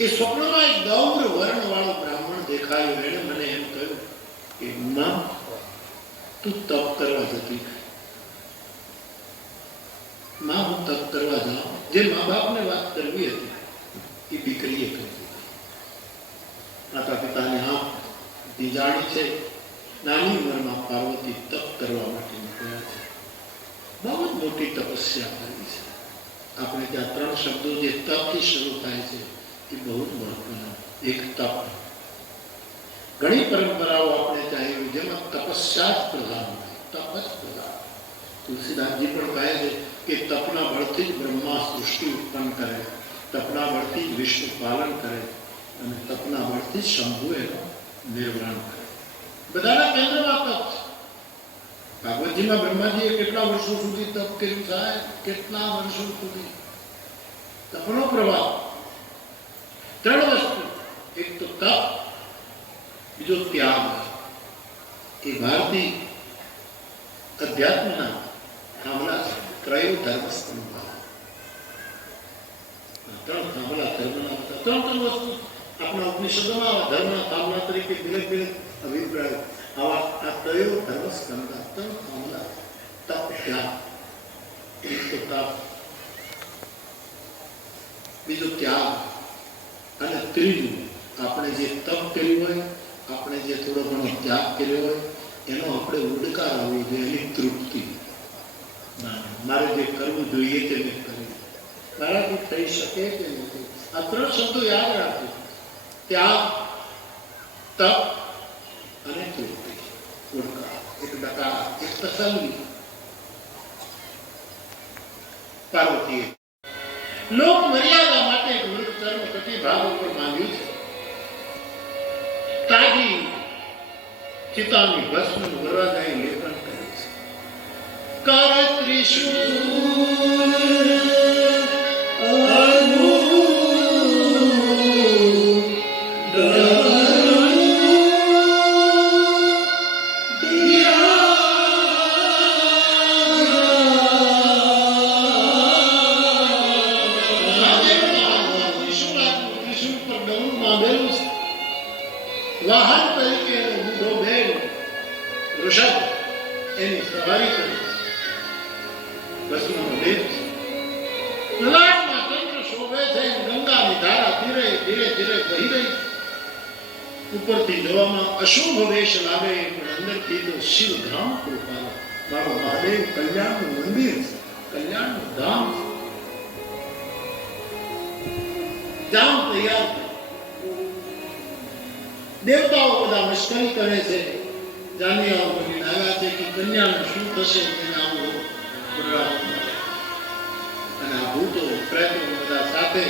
એ સ્વપ્નમાં એક ગૌર વર્ણ વાળો બ્રાહ્મણ દેખાયો. એને મને એમ કહ્યું કે માં, તું તપ કરવા જતી. માં, હું તપ કરવા જાઉં. જે મા બાપને વાત કરવી હતી એ દીકરીએ કહી દીધી. માતા પિતાને હા જાણી છે. નાની ઉંમરમાં પાર્વતી તપ કરવા માટે નીકળ્યા છે. બહુ જ મોટી તપસ્યા કરી છે. આપણે ત્યાં 3 શબ્દો જે તપથી શરૂ થાય છે એ બહુ જ મહત્વના. એક તપ. ઘણી પરંપરાઓ આપણે ત્યાં એવી જેમાં તપસ્યા જ પ્રધાન હોય, તપ જ પ્રધાન. તુલસીદાસજી પણ કહે છે કે તપના બળથી જ બ્રહ્મા સૃષ્ટિ ઉત્પન્ન કરે, તપના બળથી જ વિશ્વ પાલન કરે અને તપના બળથી જ શંભુ એનો નિર્વાણ કરે. બધાના કેન્દ્રમાં તપ છે. ભાગવતજીમાં બ્રહ્માજીએ કેટલા વર્ષો સુધી તપ કર્યું સાહેબ? કેટલા વર્ષો સુધી તપનો પ્રભાવ. 3 વસ્તુ. એક તો તપ, બીજો ત્યાગ. એ ભારતીય અધ્યાત્મના થાંભલા છે. ત્રયો ધર્મસ્તંભ. 3 થાંભલા ધર્મના હતા. 3 વસ્તુ આપણા ઉપનિષદોમાં ધર્મના થાંભલા તરીકે બિલક અભિપ્રાય. આવા આ ત્રયો ધર્મસ્કંદ, 3 થાંભલા. તપ, ત્યાગ. એક તો તપ, બીજો ત્યાગ અને ત્રીજું આપણે જે તપ કર્યું હોય, આપણે જે થોડો ઘણો ત્યાગ કર્યો હોય એનો આપણે ઉડકાર આવવો જોઈએ, એની તૃપ્તિ. મારે જે કરવું જોઈએ તે મેં કર્યું, મારાથી થઈ શકે કે નથી. આ 3 શબ્દો યાદ રાખજો. ત્યાગ, તપ અને તૃપ્તિ. ઉડકાર, એક ડકાર, એક તસલ્લી. પાર્વતીએ લોક મર્યાદા માટે એક મૃત કર્મ કટી ભાગ ઉપર માંગ્યું છે. તાજી ચિતાની ભસ્મ વરરાજાએ લેપન કર્યું છે. કર ત્રિશૂળ વાહન તરીકે ઊંધો બેલ વૃષભ એની સવારી કરી. ભસ્મનો લેપ છે. લલાટમાં ચંદ્ર શોભે છે. ગંગાની ધારા ધીરે ધીરે ધીરે વહી રહી. ઉપરથી જોવામાં અશુભ વેશ લાગે પણ અંદરથી તો શિવધામ કૃપાલ. મારો મહાદેવ કલ્યાણનું મંદિર છે, કલ્યાણનું ધામ છે. જામ તૈયાર છે. દેવતાઓ બધા મશ્કરી કરે છે. જાનિયાઓ બનીને આવ્યા છે કે કન્યાનું શું થશે તેને આવું અને આ ભૂતો પ્રેતો બધા સાથે.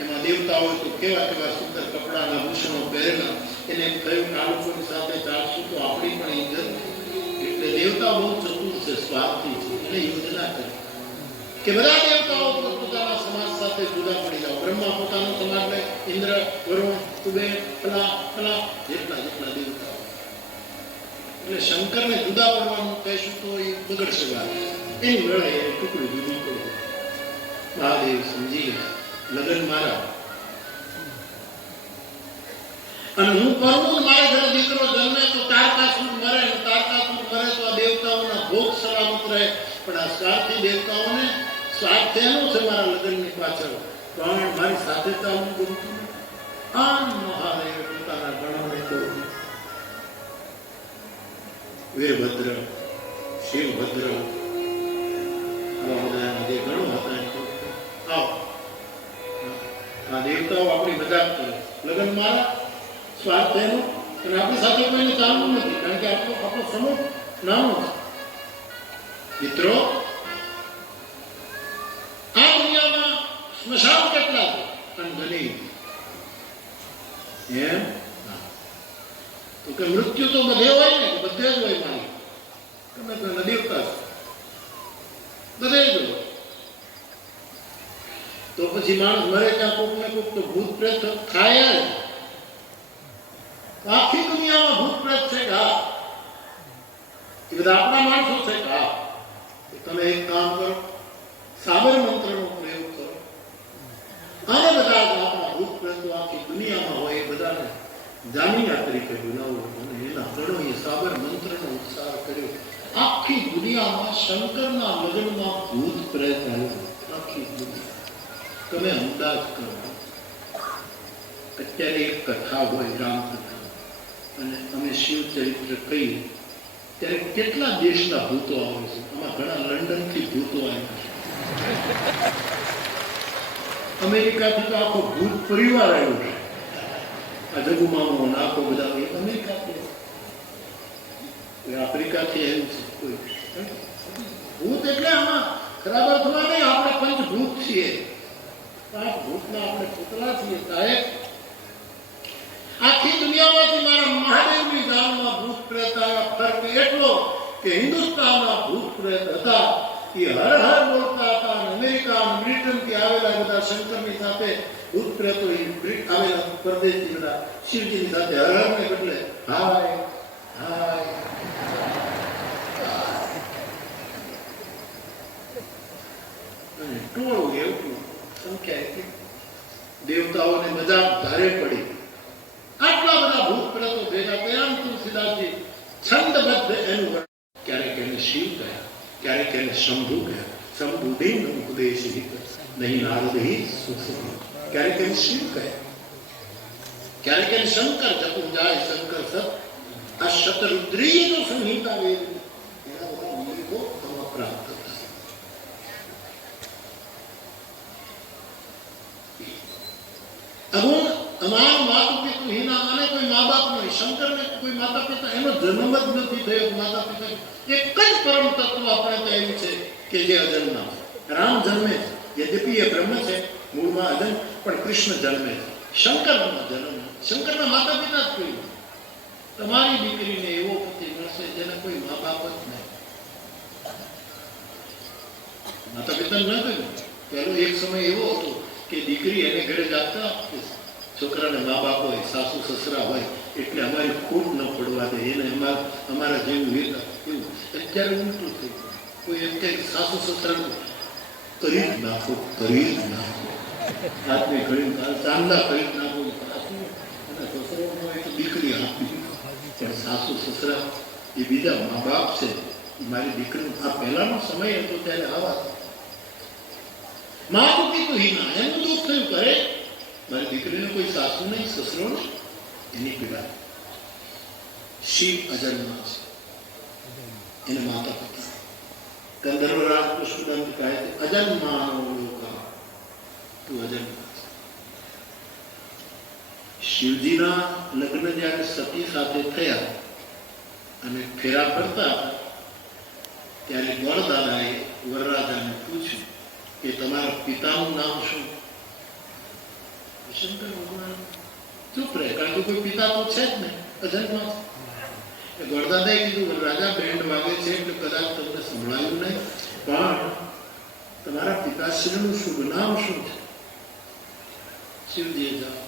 એમાં દેવતાઓ તો કેવા કેવા સુંદર કપડાના ભૂષણો પહેરેલા. એને એમ કહ્યું કે આ લોકોની સાથે ચાલશું તો આપણી પણ ઇજ્જત. એટલે દેવતા બહુ ચતુર છે, સ્વાર્થી છે. એને યોજના કરી કે બધા દેવતાઓ પોતાના સમાજ સાથે જુદા પડી જાઓ. બ્રહ્મા પોતાનો સમાજ લે, ઇન્દ્ર, વરુણ, કુબેર, ફલા જેટલા દેવતાઓ. એટલે શંકરને જુદા પડવાનું કહેશું તો એ બગડશે વાત. એની વેળે એ ટુકડી જુદી પડે. મહાદેવ સમજી ગયા, લગ્ન મારા અને હું પરમું. મારા ઘરે દીકરો જન્મે તો તારકાસુર મરે, તારકાસુર મરે તો આ દેવતાઓના ભોગ સલામત રહે. પણ આ સ્વાર્થી દેવતાઓને સ્વાર્થ એનું છે મારા લગ્નની પાછળ. પણ મારી સાથે ચાલવું ગમતું નથી. આમ મહાદેવ પોતાના ગણોને કહ્યું, વીરભદ્ર, શિવભદ્ર, આવા બધા જે ગણો હતા આવો. આ દેવતાઓ આપણી મજાક કરે. લગ્ન મારા, સ્વાર્થ એનો, અને આપણી સાથે કોઈને ચાલવું નથી. કારણ કે આપણો સમૂહ નાનો છે. મિત્રો, આ દુનિયામાં સ્મશાન કેટલા છે? પણ ઘણી એમ તો કે મૃત્યુ તો બધે હોય ને, બધે જ હોય. મારી તમે તો દેવતા બધે જ હોય. તો પછી માણસ મરે ત્યાં કોક ને કોક તો ભૂત પ્રેત થાય જ. આખી દુનિયામાં ભૂત પ્રેત છે કે હા, એ બધા આપણા માણસો છે કે હા. તમે એક કામ કરો, સાબર મંત્રનો પ્રયોગ કરો અને બધા જ આપણા ભૂત પ્રેતો આખી જામિયા તરીકે બોલાવો અને એના ગણોએ સાબર મંત્રનો ઉચ્ચાર કર્યો. આખી દુનિયામાં શંકરના લગ્નમાં ભૂત પ્રેત આવ્યો. આખી દુનિયા તમે અંદાજ કરો. અત્યારે એક કથા હોય, રામકથા, અને અમે શિવ ચરિત્ર કહીએ ત્યારે કેટલા દેશના ભૂતો આવે છે. આમાં ઘણા લંડનથી ભૂતો આવ્યા છે, અમેરિકાથી તો આખો ભૂત પરિવાર આવ્યો છે. આ જગુમામો આખો બધા અમેરિકાથી, આફ્રિકાથી આવ્યું છે કોઈ ભૂત. એટલે આમાં ખરાબ અર્થમાં નહીં, આપણે પંચભૂત છીએ, પાંચ ભૂતના આપણે પુતળા છીએ સાહેબ. આખી દુનિયામાંથી મારા મહાદેવની જાનમાં ભૂત પ્રેત આવ્યા. ફરક એટલો કે હિન્દુસ્તાનના ભૂત પ્રેત હતા એ હર હર બોલતા હતા. અમેરિકા અને બ્રિટનથી આવેલા બધા શંકરની સાથે ભૂત પ્રેતો આવેલા પરદેશી બધા શિવજીની સાથે હર હર ને બદલે હાય હાય. અને ટોળું એવું સંખ્યા એટલી, દેવતાઓને મજાક ભારે પડી. આટલા બધા ભૂત પ્રેતો ભેગા કર્યા. તુલસીદાસજી છંદબદ્ધ એનું ક્યારેક એને શિવ કહ્યા, ક્યારેક એને શંભુ કહ્યા. શંભુ દિન ઉપદેશ નહીં નારદ હિ સુખ, ક્યારેક એને શિવ કહ્યા, ક્યારેક એને શંકર જપું જાય શંકર સત. આ શતરુદ્રીય નો સંહિતા વેદ એના બધા ઉલ્લેખો પ્રાપ્ત થયા. અગુણ અમારા માતા પિતા હિના અને કોઈ મા બાપ નહીં. શંકરને કોઈ માતા પિતા, એનો જન્મ જ નથી થયો. માતા પિતા એક જ પરમ તત્વ આપણે કહેવું છે કે જે અજન્મા. રામ જન્મે છે, યદ્યપિ એ બ્રહ્મ છે, મૂળમાં અજન્મ, પણ કૃષ્ણ જન્મે છે. શંકરનો જન્મ, શંકરના માતા પિતા જ કોઈ. તમારી દીકરીને એવો પતિ મળશે જેને કોઈ મા બાપ જ નહીં. માતા પિતા ન કહ્યું. પહેલો એક સમય એવો હતો કે દીકરી એને ઘરે જાતા, છોકરાને મા બાપ હોય, સાસુ સસરા હોય, એટલે અમારી ખોટ ન પડવા દે, એને અમારા જેવું વેતા એવું. અત્યારે ઉલટું થઈ ગયું. કોઈ એમ કે સાસુ સસરાનું કરી જ નાખો, કરી જ નાખો, રાત્રે ઘડી ચાંદા કરી જ નાખો. સાસુ અને સસરાનું હોય તો દીકરી આપી, પણ સાસુ સસરા એ બીજા મા બાપ છે. મારી દીકરી આ પહેલાનો સમય હતો ત્યારે આવા મા દુઃખી તો હિના, એનું દુઃખ થયું. કરે મારી દીકરીને કોઈ સાસુ નહીં, સસરો નહીં, એની પીડા. શિવ અજન્મા છે, એને માતા પિતા. ગંધર્વરાજ કૃષ્ણદંત કહે છે અજન્માનો લોકા, તું અજન્મા છે. શિવજીના લગ્ન જ્યારે સતી સાથે થયા અને ફેરા ફરતા હતા ત્યારે ગોરદાદાએ વરરાજાને પૂછ્યું કે તમારા પિતાનું નામ શું? શંકર ભગવાન ચૂપ રહે, કારણ કે કોઈ પિતા તો છે જ નહીં, અજન્મા છે. ગોરદાદાએ કીધું રાજા બેન્ડ વાગે છે એટલે કદાચ તમને સંભળાયું નહીં, પણ તમારા પિતાશ્રીનું શુભ નામ શું છે? શિવજીએ જવાબ.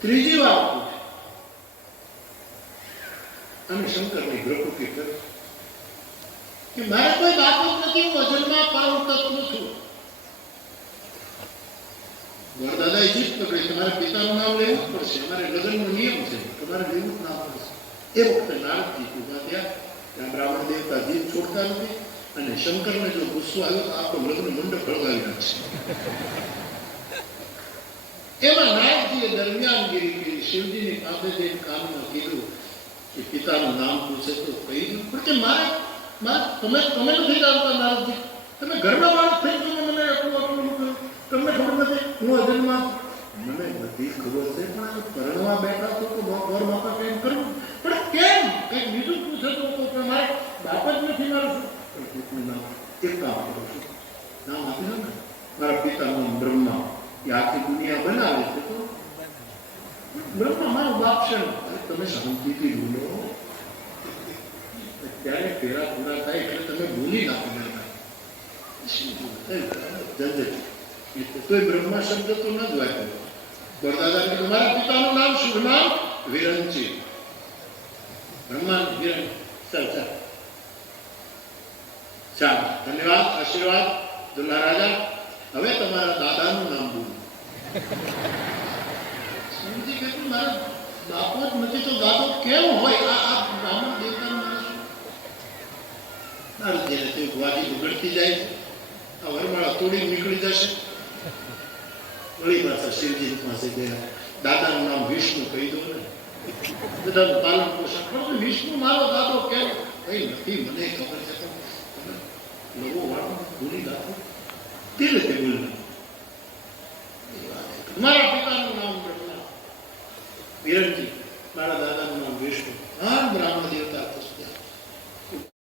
ત્રીજી વાર પૂછે અને શંકરની ભ્રકુટી કરી કે મારે કોઈ બાપ જ નથી, હું અજન્મા પરમ તત્વ છું. ગોરદાદાએ જીત પકડી, તમારે પિતાનું નામ લેવું જ પડશે, અમારે લગ્નનો નિયમ છે, તમારે લેવું જ ના પડશે. એ વખતે નારદજી ઉભા થયા. ત્યાં બ્રાહ્મણ દેવતા જીત છોડતા નથી, અને શંકરને જો ગુસ્સો આવ્યો તો આખો લગ્ન મંડપ હળગાવી નાખશે. એમાં નારદજીએ દરમિયાનગીરી કરી. શિવજીની પાસે જઈને કાનમાં કીધું કે પિતાનું નામ પૂછે તો કહી દઉં, પણ કે મારે તમે નથી જાણતા નારદજી, તમે ઘરના માણસ થઈ ગયો, મને આટલું કહ્યું, તમને ખબર નથી હું અજન્મા? મને બધી ખબર છે, પણ પરણવા બેઠા તો ઘર માતા કઈ કરવું, પણ કેમ કઈક બીજું પૂછે તો મારે બાપ જ નથી મારું. નામ એક કામ કરું છું, નામ આપી દો ને, મારા પિતાનું બ્રહ્મા, એ આખી દુનિયા બનાવે છે, તો બ્રહ્મા મારો બાપ છે. તમે શાંતિથી બોલો. ત્યારે ફેરા પૂરા થાય એટલે તમે બોલી નાખો. તો બ્રહ્મા શબ્દ તો ન જ વાપરો. ગોરદાદા તમારા પિતાનું નામ શુભ નામ વિરંચી. બ્રહ્મા વિરંચ. ચાલ ચાલ ચાલ, ધન્યવાદ, આશીર્વાદ દુલ્હા રાજા. હવે તમારા દાદાનું નામ બોલો. શિવજી કહે મારા બાપો જ નથી તો દાદો કેમ હોય? આ બ્રાહ્મણ દેવતાનો માણસ. નારદજીને તે વાજી બગડતી જાય છે, આ વરમાળા તોડી નીકળી જશે. વળી પાછા શિવજી પાસે ગયા. દાદાનું નામ વિષ્ણુ કહી દો ને, બધાનું પાલન પોષણ. પણ વિષ્ણુ મારો દાદો કેમ? કઈ નથી, મને ખબર છે. નવો વાળો ભૂલી દાદો તે રીતે બોલ્યો.